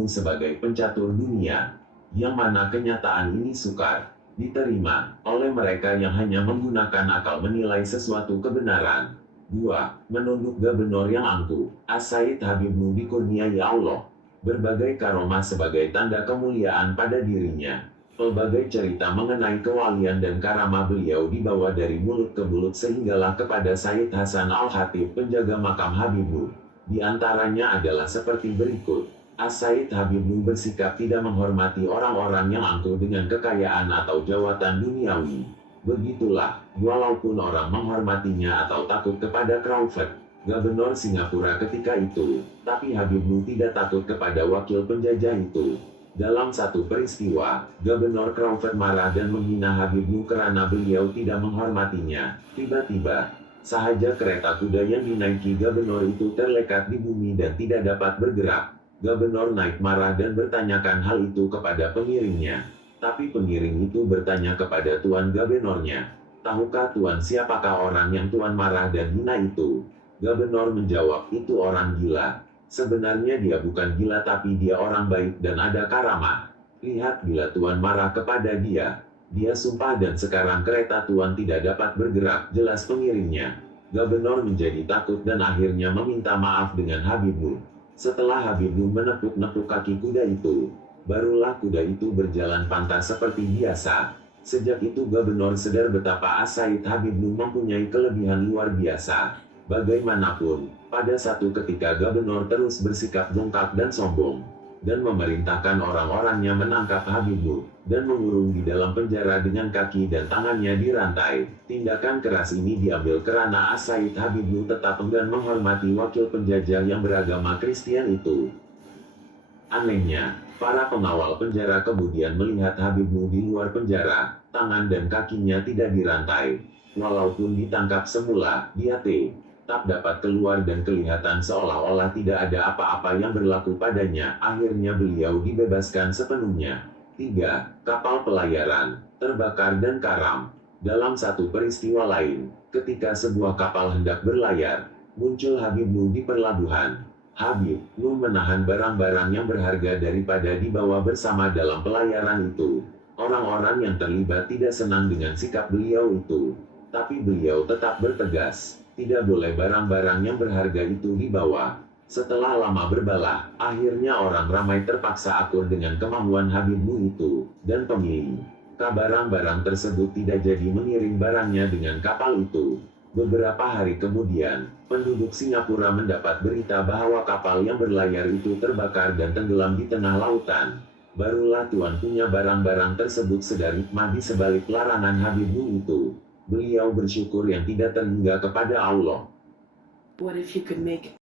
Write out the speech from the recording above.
Habibmu sebagai pencatur dunia, yang mana kenyataan ini sukar diterima oleh mereka yang hanya menggunakan akal menilai sesuatu kebenaran. 2. Menunduk gubernur yang angkuh. As-Said Habibmu dikurniai Allah berbagai karomah sebagai tanda kemuliaan pada dirinya. Pelbagai cerita mengenai kewalian dan karamah beliau dibawa dari mulut ke mulut sehinggalah kepada Said Hasan Al-Khatib, penjaga makam Habibmu. Di antaranya adalah seperti berikut. As-Said Habibmu bersikap tidak menghormati orang-orang yang angkuh dengan kekayaan atau jawatan duniawi. Begitulah, walaupun orang menghormatinya atau takut kepada Crawford, gubernur Singapura ketika itu, tapi Habibmu tidak takut kepada wakil penjajah itu. Dalam satu peristiwa, Gubernur Crawford marah dan menghina Habibmu karena beliau tidak menghormatinya. Tiba-tiba sahaja kereta kuda yang dinaiki gubernur itu terlekat di bumi dan tidak dapat bergerak. Gubernur naik marah dan bertanyakan hal itu kepada pengiringnya. Tapi pengiring itu bertanya kepada tuan gubernurnya, "Tahukah tuan siapakah orang yang tuan marah dan hina itu?" Gubernur menjawab, "Itu orang gila. Sebenarnya dia bukan gila tapi dia orang baik dan ada karamah. Lihat bila tuan marah kepada dia, dia sumpah dan sekarang kereta tuan tidak dapat bergerak," jelas pengiringnya. Gubernur menjadi takut dan akhirnya meminta maaf dengan Habibmu. Setelah Habibmu menepuk-nepuk kaki kuda itu, barulah kuda itu berjalan pantas seperti biasa. Sejak itu gubernur sadar betapa As-Said Habibmu mempunyai kelebihan luar biasa. Bagaimanapun, pada satu ketika gubernur terus bersikap bongkak dan sombong, dan memerintahkan orang-orangnya menangkap Habibmu, dan mengurung di dalam penjara dengan kaki dan tangannya dirantai. Tindakan keras ini diambil karena As-Said Habibmu tetap enggan menghormati wakil penjajah yang beragama Kristen itu. Anehnya, para pengawal penjara kemudian melihat Habibmu di luar penjara, tangan dan kakinya tidak dirantai. Walaupun ditangkap semula, dia tetap dapat keluar dan kelihatan seolah-olah tidak ada apa-apa yang berlaku padanya. Akhirnya beliau dibebaskan sepenuhnya. 3. Kapal pelayaran terbakar dan karam. Dalam satu peristiwa lain, ketika sebuah kapal hendak berlayar, muncul Habibmu di pelabuhan. Habibmu menahan barang-barang yang berharga daripada dibawa bersama dalam pelayaran itu. Orang-orang yang terlibat tidak senang dengan sikap beliau itu, tapi beliau tetap bertegas, tidak boleh barang-barang yang berharga itu dibawa. Setelah lama berbalah, akhirnya orang ramai terpaksa akur dengan kemampuan Habibmu itu, dan pemilik barang-barang tersebut tidak jadi mengirim barangnya dengan kapal itu. Beberapa hari kemudian, penduduk Singapura mendapat berita bahwa kapal yang berlayar itu terbakar dan tenggelam di tengah lautan. Barulah tuan punya barang-barang tersebut sedar hikmah di sebalik larangan Habibmu itu. Beliau bersyukur yang tidak terhingga kepada Allah. What if you could make